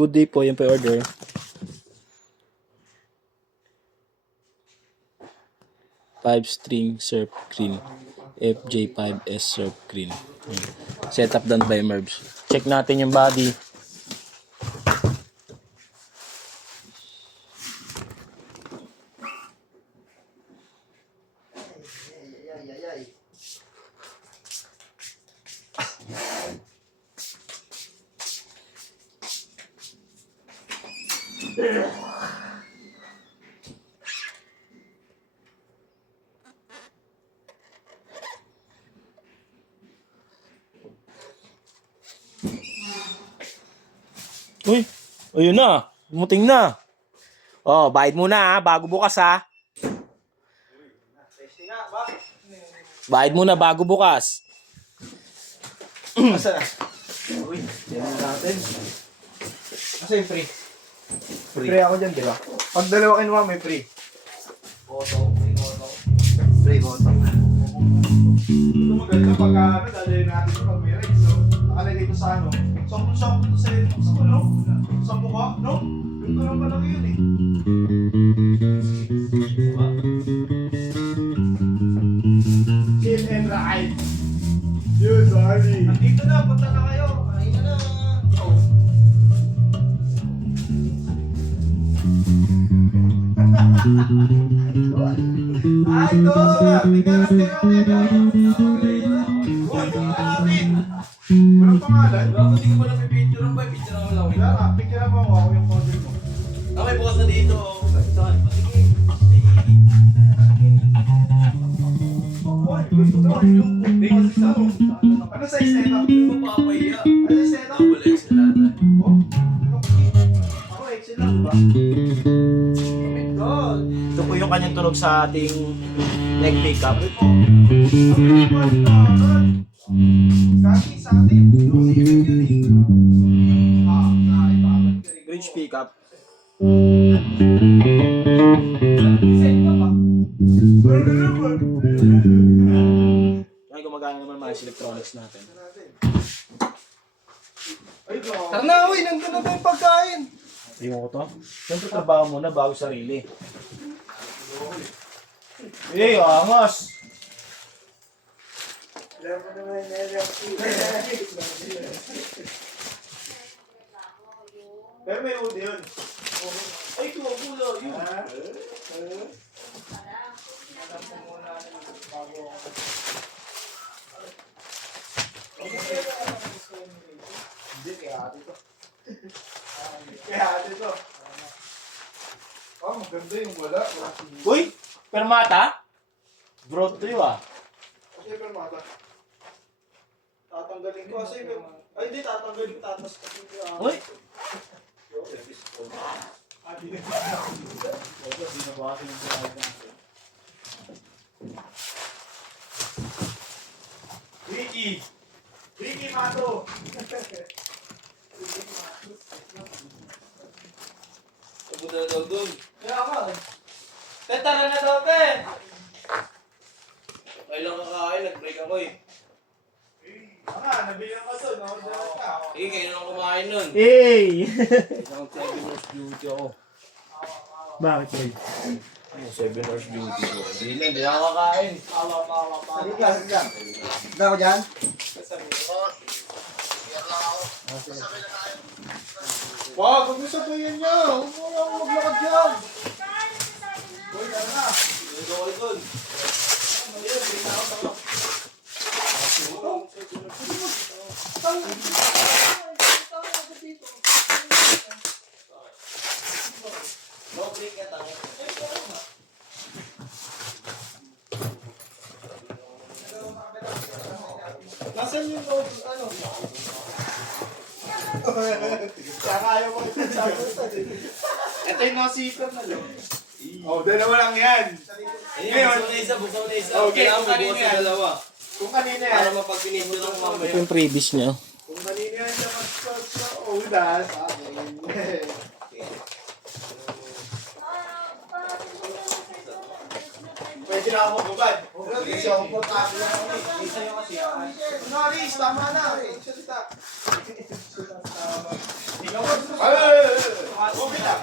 Good day po. Yan po yung order. Five string surf green. FJ5S surf green. Setup done by Mervs. Check natin yung body. Uy, ayun na. Bumuting na. Oh, bayad muna ha, bago bukas ha. Bayad muna bago bukas. Asa na? Uy, yan natin. Asa yung free? Free ako dyan, di ba? Pag dalawa kinuha, may free. Free bottom. Ito maganda pag dadalhin natin ito pag may rate. So, nakalagay ito sa ano. Sampo ito sa ito. Sampo, no? Sampo ka? No? Yung ka lang pala yun eh. Diba? Chill and ride. Yun, sorry. Nandito na, punta na kayo. Kain na na. Ay, ito! Tingnan natin walang pangalan? Bakit hindi ko pala may picture ang ba? Picture ako lang. Wala ka, picture mo ako yung model mo. Okay, bukas na dito. Saan? Boy, gusto ko yung kasi sa ano? Ano size na ito? Hindi mo papahiya. Ano size na ito? Double X na natin. Oh, ako Excel lang ba? Oh my God! Ito po yung kanyang tunog sa ating neck pickup. Kaki sa atin. Bridge pickup. Ay, gumagana naman mga electronics natin. Tara na, uy! Nandun na tayong pagkain! Ayun ko to. Siyempre trabaho muna bago sarili. Eh, angas! Pero may hood yun. Ay, kumagula yun. Hindi, kaya ate to. Kaya ate to. Oh, maganda yung wala. Uy! Permata? Bro, to yun ah. Kasi pero mata. Tatanggalin ko kasi ay hindi tatanggalin ko tatas kasi Uy! Ricky! Ricky Mato! Pumunta na daw doon. Kaya ka. Tara na daw, te! Kailan kakain? Nag-break ako eh. Nabilang ka to, no? Sige, kailan ako kumain nun? Hey! Isang 7 hours duty ako. Bakit yun? 7 hours duty ko. Hindi na ako kakain. Sige lang, sige lang. Hindi ako dyan? Wow, huwag mo sabihin niya. Huwag mo lang maglakad dyan. Uy, tara na. Dito ko doon. Ayun, hindi na ako. No break ka tayo. Nasaan yung load? Ano? Kaya ayaw mo ito sa ito yung mga secret na load. Oh, dalawa lang yan. Ayun, buksan mo na isa. Okay, Kailangan mo kanina bukas yan. na dalawa. Kung kanina yan. Para mapag-finish nyo ng Ito mamaya. yung previous niya. Kung kanina yan siya mag-start sa udas. Pwede na ako magbabad. Hindi siya komportable na ako. Isa yung kasi. No, Riz, tama na. Salita. Okay lang. Okay lang.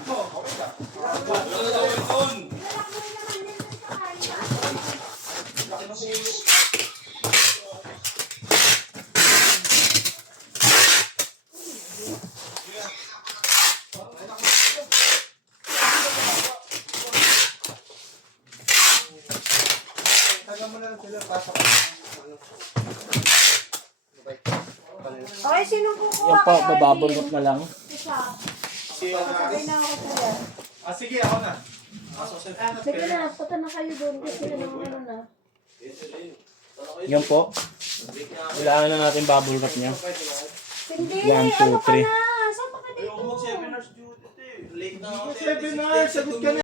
Okay, sino kukuha Yan po, kay Arvin? bababulot na lang. Isa. Sabay na ako sa'yo. Sige, ako na. Sige na, punta na kayo doon kasi ano na. Yan po. Kailangan na natin bubble wrap niya. Hindi, 1, 2, ano ka 3. na? Saan pa ka dito? Ayoko mag 7 hours duty. Late na ako. 7 hours, sagot ka na.